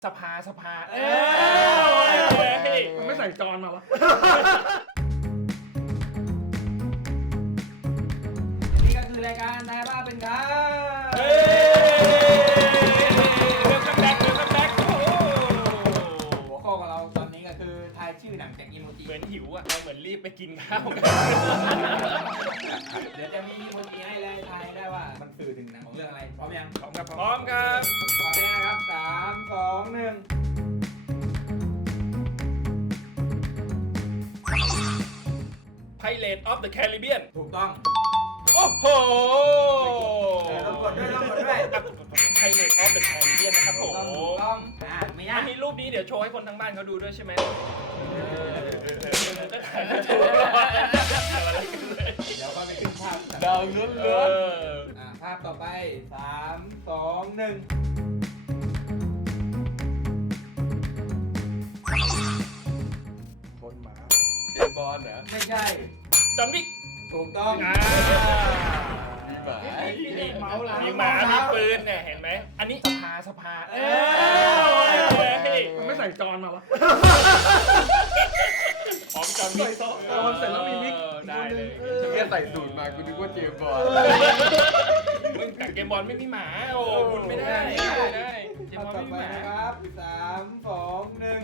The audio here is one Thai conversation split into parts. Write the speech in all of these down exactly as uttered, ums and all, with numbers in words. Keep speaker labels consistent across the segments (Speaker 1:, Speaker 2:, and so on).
Speaker 1: สภาสภาเออ
Speaker 2: มันไม่ใส่จอนมาวะ
Speaker 3: นี่ก็คือรายการทายภาพเป็นครับ
Speaker 1: เฮ้เริ่มคัมแบ็กเริ่มคัมแบ็กโอ้โห
Speaker 3: หัวข้อของเราตอนนี้ก็คือทายชื่อหนังจากอีโมจิ
Speaker 1: เหมือนหิวอ่ะเราเหมือนรีบไปกินข้าวกัน
Speaker 3: เดี๋ยวจะมีอีโมจิให้เลยทายได้ว่ามันสื่อถึงหนังของเรื่องอะไรพร้อมยัง
Speaker 1: พร้อมครับพร้อมครับ
Speaker 3: พร้อมแล้วนะครับสามสองหนึ่ง
Speaker 1: Pirates of the Caribbean
Speaker 3: ถูกต้อง
Speaker 1: โอ้โห
Speaker 3: ต้องกดด้วยต้องกดด้วย
Speaker 1: Pirates of the Caribbean นะครับผม
Speaker 3: ต้องถูกต้องอ่าไม่ยา
Speaker 1: อั
Speaker 3: ก
Speaker 1: นนี้รูปนี้เดี๋ยวโชว์ให้คนทางบ้านเขาดูด้วยใช่ไหม
Speaker 3: เดี๋ยวก็ไปขึ้นภาพ
Speaker 2: ดาวล้วน
Speaker 1: เออ
Speaker 3: อ่าภาพต่อไปสามสองหนึ่ง
Speaker 2: คนหมา
Speaker 4: เจมส์บอลเหรอ
Speaker 3: ไม่ใช่
Speaker 1: จอห์นวิก
Speaker 3: ถูกต้อง
Speaker 1: อ่า
Speaker 4: มีหมา
Speaker 3: นี่เมาส์แล้ว
Speaker 1: มีหมา มีปืนเนี่ยเห็นไหม อันนี้สภาสภาเออ
Speaker 2: มันไม่ใส่จอนมาวะ
Speaker 1: พร้อมจอห์นวิก
Speaker 2: ใส่จอนเสร็จแล้วมีวิก
Speaker 1: เออได้เลย
Speaker 4: ฉันแค่ใส่สูตรมากูนึกว่าเจมส์บอล
Speaker 1: มึงแต่เกมบอลไม่มีหมา โอ้คุณไม่ได้ไม่ได้เกม
Speaker 3: ภาพ
Speaker 1: บอล
Speaker 3: ต่อ
Speaker 1: ไม่มีหมา
Speaker 3: ไปนะครับสามสองหนึ่ง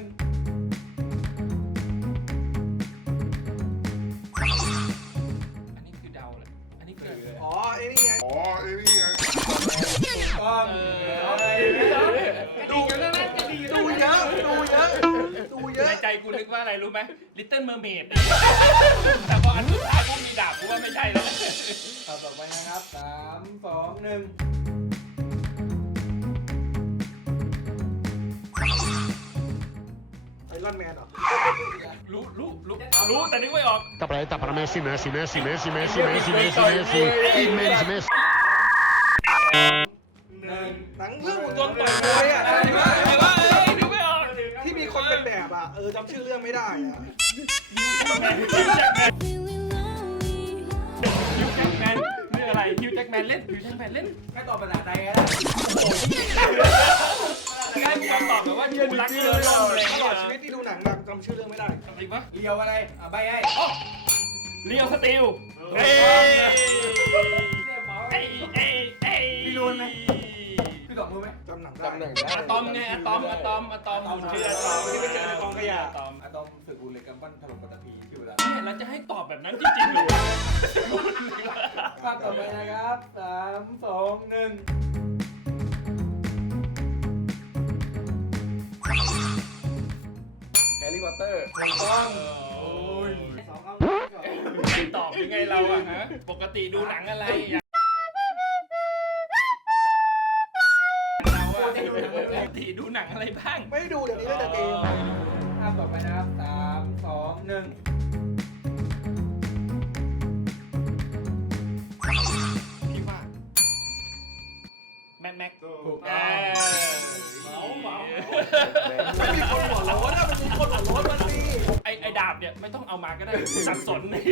Speaker 1: อันนี้คือเดาแหละอันนี้คือ
Speaker 2: อ๋อไอ้นี่ไง
Speaker 4: อ๋อไอ้นี่ไง
Speaker 3: ต้อง
Speaker 1: เอ
Speaker 3: เอาไป
Speaker 1: อดูกันแล้วนะจะดี
Speaker 2: ดูเยอะดูเยอะดูเยอะ
Speaker 1: ในใจกูนึกว่าอะไรรู้ไหม Little Mermaid แต่พออันสุดท้ายกูมีดาบกูว่าไม่ใช่แล้ว
Speaker 3: ภาพต่อไปนะครับสามสองหนึ่ง
Speaker 2: ไอรอนแมนเหรอ
Speaker 1: รู้รู้รู้รู้แต่นึกไม่ออก
Speaker 5: Tá pra, tá pra Messi, Messi, Messi, Messi, Messi, Messi, Messi, Messi, Messi, Messi.
Speaker 3: หนึ่ง
Speaker 2: หนังเรื่องหุ่นยนต์
Speaker 1: ต่
Speaker 2: ต่
Speaker 1: อ
Speaker 2: อย ย
Speaker 1: ม
Speaker 2: ม
Speaker 1: ว
Speaker 2: วย ย
Speaker 1: อ่ะ
Speaker 2: อ่ะ
Speaker 1: อะไรวะอะไรวะเอ้ยนึกไม่ออก
Speaker 2: ที่มีคนเป็นแบบอ่ะเออจำชื่อเรื่องไม่ได้อ่ะ
Speaker 1: ฮิวแจ็คแมนเรื่องอะไรฮิวแจ็คแมนเล่นฮิวแจ็คแมนเล่น
Speaker 3: ไม่ตอบภาษาไทยก็ได้
Speaker 1: ได้กูตอบแบบว่าชูรักเรือล่มอะไร
Speaker 2: ตลอด
Speaker 1: เงี้
Speaker 2: ชีวิต
Speaker 1: ย
Speaker 2: ที่ดูหนังแบบจำชื่อเรื่องไม่ได้
Speaker 1: อะไรวะ
Speaker 3: เลียวอะไรอ่ะใบให้
Speaker 1: เรียวสตีลเอ้ยเอ้ยเอ้ยเอ้ย
Speaker 3: พี่รู้ไหมพี่ตอบรู้ไหม
Speaker 2: จำหนัง
Speaker 4: ตำแหน่
Speaker 2: ได้
Speaker 4: งได้
Speaker 1: อะตอมไงอะตอมอะตอมอะตอมหุ่นชื่ออะตอม
Speaker 2: ที่ไปเจอในกองขยะ
Speaker 1: อะตอม
Speaker 3: อะตอมสึกอุลกรรมปั้นถล่มปัตตภีชื่ออะไร
Speaker 1: เนี่ยเราจะให้ตอบแบบนั้นจริงๆหรือ
Speaker 3: ภาพต่อไปนะครับสามสองหนึ่ง
Speaker 4: แฮร์รี่พอตเตอร์
Speaker 3: ถูกต้อง
Speaker 1: โอ้ย
Speaker 3: สองเอา
Speaker 1: ไม่ตอบยังไงเราอะฮะปกติดูหนังอะไรอะเราอะปกติดูหนังอะไรบ้าง
Speaker 2: ไม่ได้ดูเดี๋ยวนี้ได้แต่เกม
Speaker 3: ภาพต่อไปนะครับสามสองหนึ่ง
Speaker 1: พี่ว่าแม็กแม็ก
Speaker 3: ถูก
Speaker 1: เอ
Speaker 3: ต้อง
Speaker 1: อ
Speaker 3: เมาเมา
Speaker 2: ไม่มีคนหัวร้อนนะมันมีคนหัวร้อนมันสิ
Speaker 1: ไอไอดาบเนี่ยไม่ต้องเอามาก็ได้สับสนเนี่ย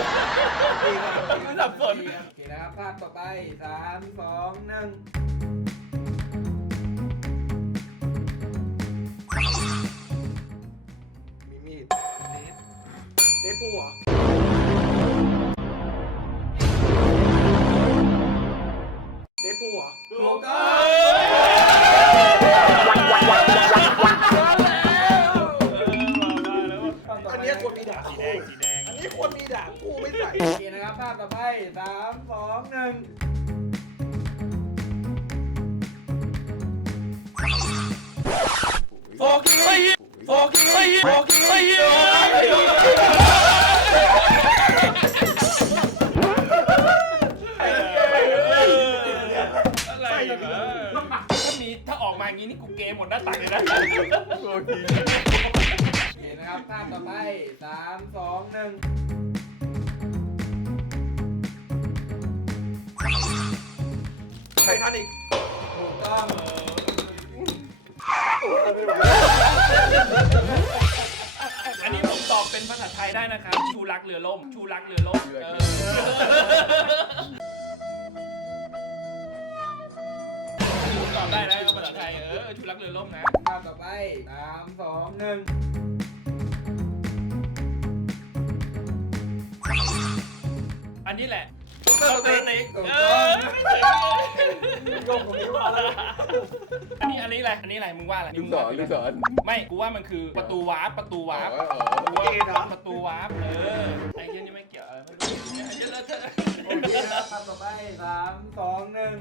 Speaker 1: สับสน
Speaker 3: โอเคนะครับภาพต่อไปสามสองหนึ่ง
Speaker 2: มีมีดเดฟปูเหรอเดฟปูเหรอ
Speaker 3: ถูกต้องภาพต่อ
Speaker 2: อัน
Speaker 3: ไป
Speaker 2: นี้ควรมีดาบ
Speaker 1: สีแดงสีแดง
Speaker 2: อันนี้ควรมีดาบกูไม่ใส่
Speaker 3: โอเคนะครับภาพต่อไปสามสองหนึ่ง
Speaker 1: โฟกิเฮ้ยโฟกิเฮ้ยโฟกิเฮ้ยอะไรวะถ้ามีถ้าออกมาอย่างนี้นี่กูเกมหมดหน้าตักเลยนะ
Speaker 4: โอเค
Speaker 3: โอเคนะครับภาพต่อไปสามสองหนึ่ง
Speaker 2: ไททานิก
Speaker 3: ถูกต้อง
Speaker 1: อันนี้ผมตอบเป็นภาษาไทยได้นะครับ ชูรักเรือล่ม ชูรักเรือล่มเออตอบได้แล้วภาษาไทยเออชุลักเรือล่มนะ
Speaker 3: ภาพต่อไปสามสองหนึ่ง
Speaker 1: อันนี้แหละ
Speaker 2: เตอร์สเต็ก
Speaker 1: ติ๊ก
Speaker 3: ถูก
Speaker 1: เอ
Speaker 3: ต้อง
Speaker 1: อ
Speaker 2: โยกผมนี้ว่าแล้ว
Speaker 1: อันนี้อันนี้อะไรอันนี้อะไรมึงว่าอะไร
Speaker 4: ลูกศรลูกศร
Speaker 1: ไม่กูว่ามันคือประตูวาร์ปประตูวาร์ป
Speaker 4: อ๋ออ๋อ
Speaker 1: กูว่าประตูวาร์ปเออไอ้เหี้ยนี่ไม่เกี่ยวอะไรไม่รู้เนี่ยเยอะเลยเถอะ
Speaker 3: โอเคครับภาพต่อไปสามสองหนึ่ง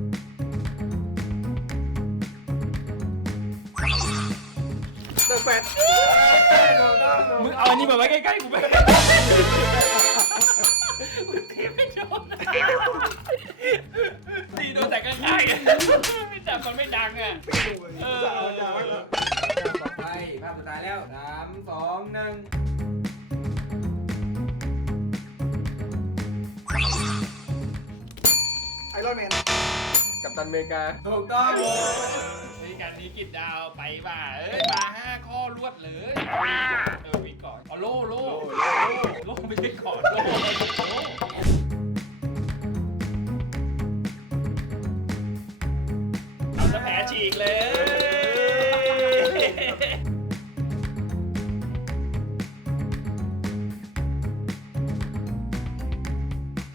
Speaker 2: เตอร์แฟน
Speaker 1: มึงเอาอันนี้มาไว้ใกล้ๆกูไปกูเทปไม่โดนตีโดนแต่ข้างๆอ่ะไม่จับมันไม่ดังอ่ะ
Speaker 2: ดูเลยจะเอาจะเอา
Speaker 3: ภาพต่อไปภาพสุดท้ายแล้วสามสองหนึ่ง
Speaker 2: ไอรอนแมน
Speaker 4: กัปตันอเมริกา
Speaker 3: ถูกต้อง
Speaker 1: ในการนี้กิดดาวไปบ่าเอ้ยมาห้าข้อรวดเลยเออวิก่อนอ๋อโล่โล่โล่โล่ไม่ใช่ก่อนโล่โล่เอาจะแผลฉีกเลย